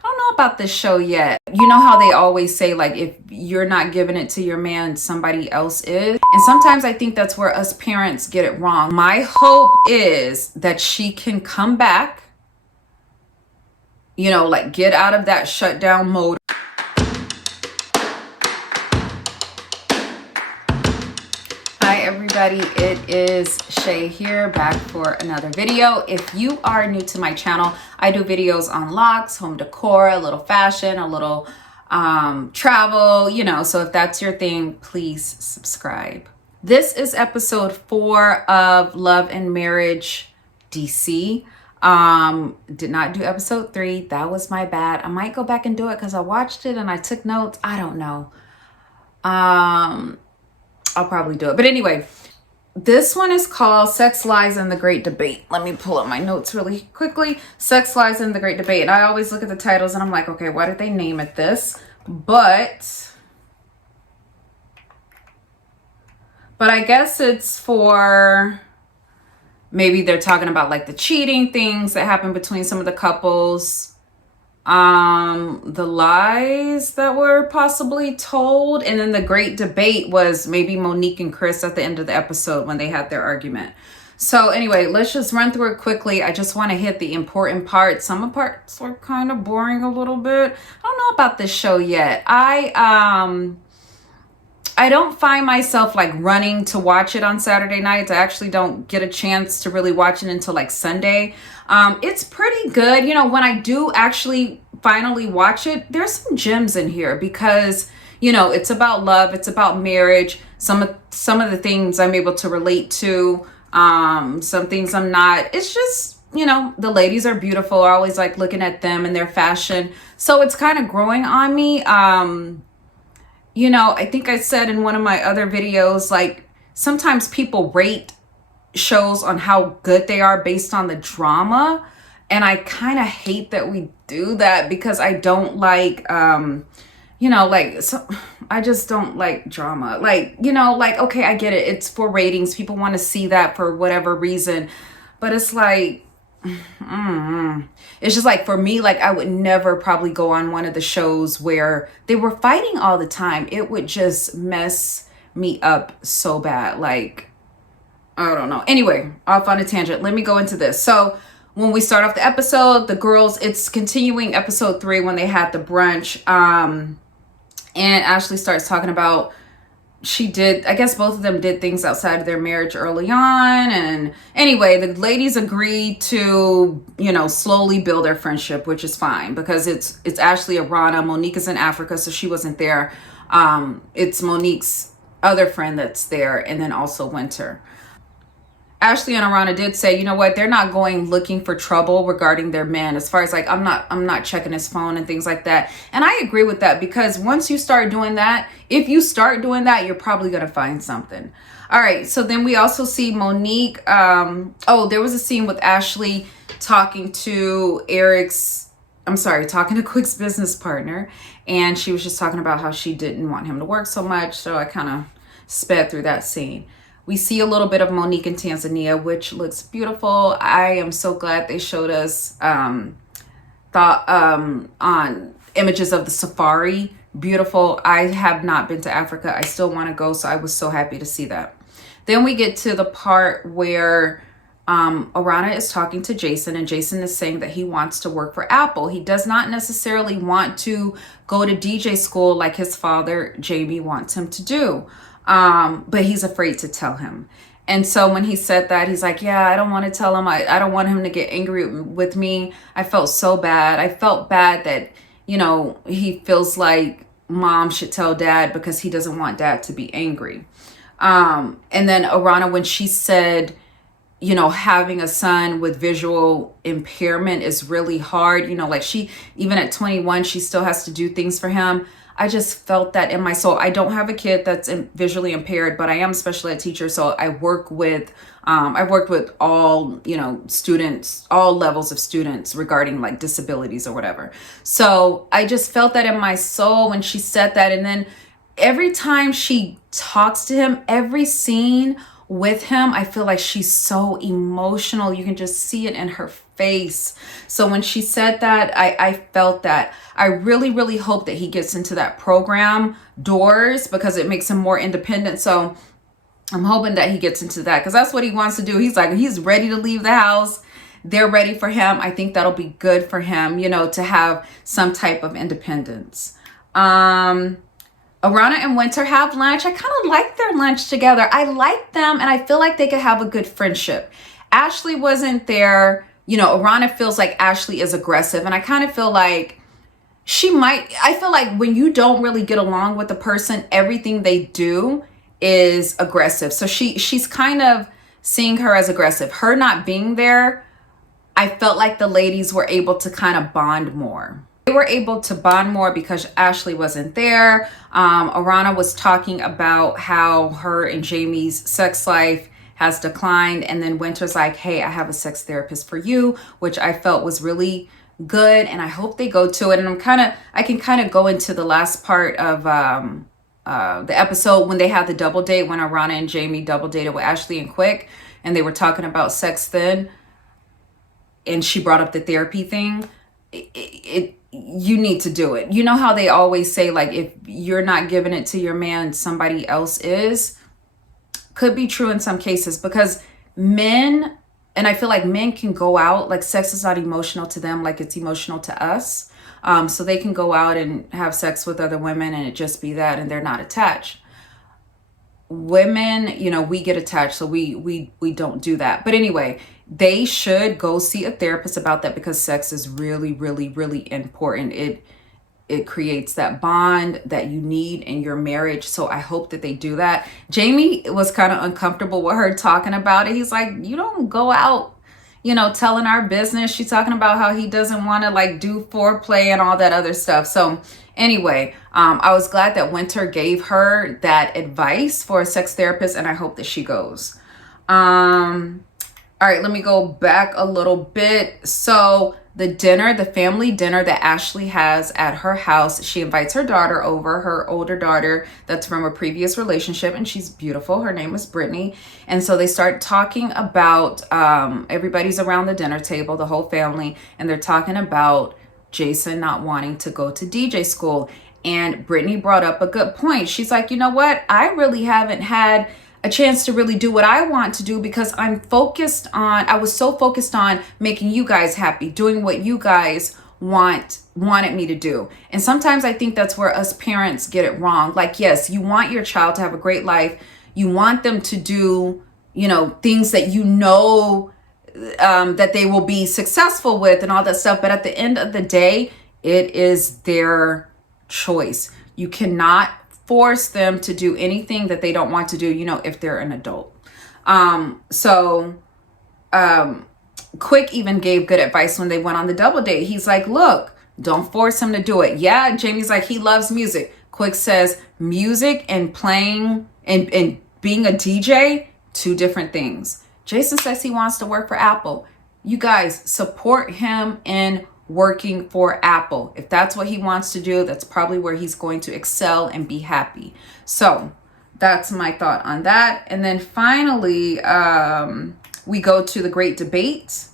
I don't know about this show yet. You know how they always say, like, if you're not giving it to your man, somebody else is. And sometimes I think that's where us parents get it wrong. My hope is that she can come back, you know, like get out of that shutdown mode. Hi everybody, it is Shae here, back for another video. If you are new to my channel, I do videos on locks, home decor, a little fashion, a little travel, you know, so if that's your thing, please subscribe. This is episode 4 of Love and Marriage DC. Did not do episode 3. That was my bad. I might go back and do it because I watched it and I took notes. I don't know. I'll probably do it. But anyway, this one is called Sex, Lies, and the Great Debate. Let me pull up my notes really quickly. Sex, Lies, and the Great Debate. And I always look at the titles and I'm like, okay, why did they name it this? But I guess it's for, maybe they're talking about like the cheating things that happen between some of the couples. The lies that were possibly told, and then the great debate was maybe Monique and Chris at the end of the episode when they had their argument. So anyway, let's just run through it quickly. I just want to hit the important parts. Some parts are kind of boring a little bit. I don't know about this show yet. I don't find myself like running to watch it on Saturday nights. I actually don't get a chance to really watch it until like Sunday. It's pretty good. You know, when I do actually finally watch it, there's some gems in here because, you know, it's about love. It's about marriage. Some of the things I'm able to relate to. Some things I'm not. It's just, you know, the ladies are beautiful. I always like looking at them and their fashion. So it's kind of growing on me. You know, I think I said in one of my other videos, like sometimes people rate shows on how good they are based on the drama. And I kind of hate that we do that because I don't like, you know, like, so I just don't like drama. Like, you know, like, okay, I get it. It's for ratings. People want to see that for whatever reason. But it's like, it's just like, for me, like I would never probably go on one of the shows where they were fighting all the time. It would just mess me up so bad. Like, I don't know. Anyway, off on a tangent. Let me go into this. So when we start off the episode, the girls, it's continuing episode 3 when they had the brunch. And Ashley starts talking about, I guess both of them did things outside of their marriage early on. And anyway, the ladies agreed to, you know, slowly build their friendship, which is fine because it's Ashley, Arana. Monique is in Africa, so she wasn't there. It's Monique's other friend that's there, and then also Winter. Ashley and Arana did say, you know what, they're not going looking for trouble regarding their men, as far as like, I'm not checking his phone and things like that. And I agree with that because once you start doing that, if you start doing that, you're probably going to find something. All right. So then we also see Monique. There was a scene with Ashley talking to talking to Quick's business partner. And she was just talking about how she didn't want him to work so much. So I kind of sped through that scene. We see a little bit of Monique in Tanzania, which looks beautiful. I am so glad they showed us on images of the safari. Beautiful. I have not been to Africa. I still want to go, so I was so happy to see that. Then we get to the part where Arana is talking to Jason, and Jason is saying that he wants to work for Apple. He does not necessarily want to go to DJ school like his father, Jamie, wants him to do. But he's afraid to tell him. And so when he said that, he's like, yeah, I don't want to tell him. I don't want him to get angry with me. I felt so bad. I felt bad that, you know, he feels like mom should tell dad because he doesn't want dad to be angry. And then Arana, when she said, you know, having a son with visual impairment is really hard. You know, like she, even at 21, she still has to do things for him. I just felt that in my soul. I don't have a kid that's visually impaired, but I am a special ed teacher. So I work with, I've worked with all, you know, students, all levels of students regarding like disabilities or whatever. So I just felt that in my soul when she said that. And then every time she talks to him, every scene with him. I feel like she's so emotional. You can just see it in her face. So when she said that, I felt that. I really, really hope that he gets into that program, Doors, because it makes him more independent. So I'm hoping that he gets into that because that's what he wants to do. He's like, he's ready to leave the house. They're ready for him. I think that'll be good for him, you know, to have some type of independence. Arana and Winter have lunch. I kind of like their lunch together. I like them, and I feel like they could have a good friendship. Ashley wasn't there. You know, Arana feels like Ashley is aggressive, and I kind of feel like I feel like when you don't really get along with the person, everything they do is aggressive. So she's kind of seeing her as aggressive. Her not being there, I felt like the ladies were able to kind of bond more. They were able to bond more because Ashley wasn't there. Arana was talking about how her and Jamie's sex life has declined. And then Winter's like, hey, I have a sex therapist for you, which I felt was really good. And I hope they go to it. And I can kind of go into the last part of the episode when they had the double date, when Arana and Jamie double dated with Ashley and Quick, and they were talking about sex then. And she brought up the therapy thing. You need to do it. You know how they always say, like, if you're not giving it to your man, somebody else is. Could be true in some cases because men, and I feel like men can go out, like sex is not emotional to them like it's emotional to us. So they can go out and have sex with other women and it just be that, and they're not attached. Women, you know, we get attached, so we don't do that. But anyway, they should go see a therapist about that because sex is really, really, really important. It creates that bond that you need in your marriage. So I hope that they do that. Jamie was kind of uncomfortable with her talking about it. He's like, you don't go out, you know, telling our business. She's talking about how he doesn't want to like do foreplay and all that other stuff. So anyway, I was glad that Winter gave her that advice for a sex therapist, and I hope that she goes. All right, let me go back a little bit. So the family dinner that Ashley has at her house, she invites her daughter over, her older daughter that's from a previous relationship, and she's beautiful. Her name is Brittany. And so they start talking about, everybody's around the dinner table, the whole family, and they're talking about Jason not wanting to go to DJ school. And Brittany brought up a good point. She's like, you know what? I really haven't had a chance to really do what I want to do because I was so focused on making you guys happy, doing what you guys wanted me to do. And sometimes I think that's where us parents get it wrong. Like, yes, you want your child to have a great life. You want them to do, you know, things that you know that they will be successful with and all that stuff. But at the end of the day, it is their choice. You cannot force them to do anything that they don't want to do, you know, if they're an adult. Quick even gave good advice when they went on the double date. He's like, look, don't force him to do it. Yeah, Jamie's like, he loves music. Quick says music and playing and being a DJ, two different things. Jason says he wants to work for Apple. You guys support him in working for Apple. If that's what he wants to do, that's probably where he's going to excel and be happy. So that's my thought on that. And then finally, we go to the great debate,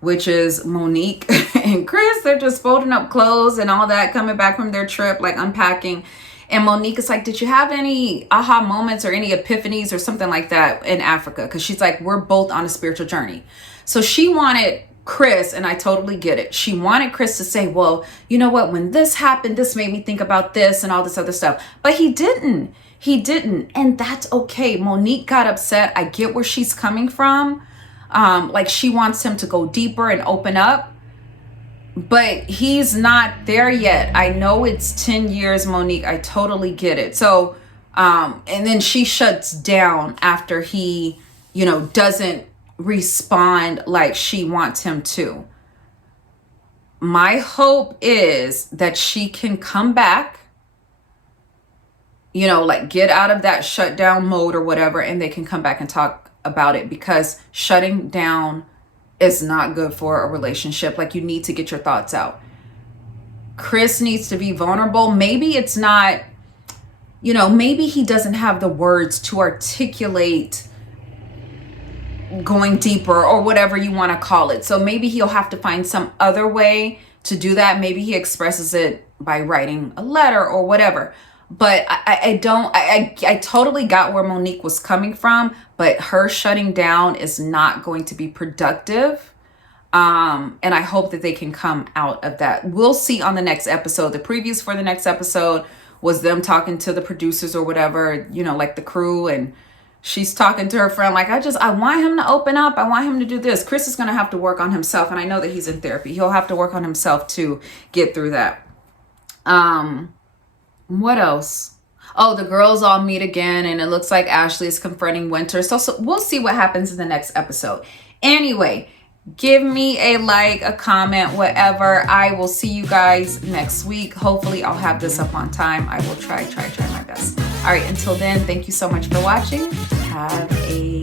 which is Monique and Chris. They're just folding up clothes and all that, coming back from their trip, like unpacking. And Monique is like, did you have any aha moments or any epiphanies or something like that in Africa? Because she's like, we're both on a spiritual journey. So she wanted Chris, and I totally get it. She wanted Chris to say, well, you know what, when this happened, this made me think about this and all this other stuff. But he didn't. And that's okay. Monique got upset. I get where she's coming from. Like she wants him to go deeper and open up. But he's not there yet. I know it's 10 years, Monique. I totally get it. So, and then she shuts down after he, you know, doesn't respond like she wants him to. My hope is that she can come back, you know, like get out of that shutdown mode or whatever, and they can come back and talk about it, because shutting down is not good for a relationship. Like, you need to get your thoughts out. Chris needs to be vulnerable. Maybe it's not, you know, maybe he doesn't have the words to articulate, going deeper or whatever you want to call it. So maybe he'll have to find some other way to do that. Maybe he expresses it by writing a letter or whatever. But I totally got where Monique was coming from, but her shutting down is not going to be productive. And I hope that they can come out of that. We'll see on the next episode. The previews for the next episode was them talking to the producers or whatever, you know, like the crew, and she's talking to her friend like, I want him to open up. I want him to do this. Chris is going to have to work on himself, and I know that he's in therapy. He'll have to work on himself to get through that. What else? Oh, the girls all meet again, and it looks like Ashley is confronting Winter. So we'll see what happens in the next episode. Anyway, give me a like, a comment, whatever. I will see you guys next week. Hopefully I'll have this up on time. I will try my best. All right, until then, thank you so much for watching. Have a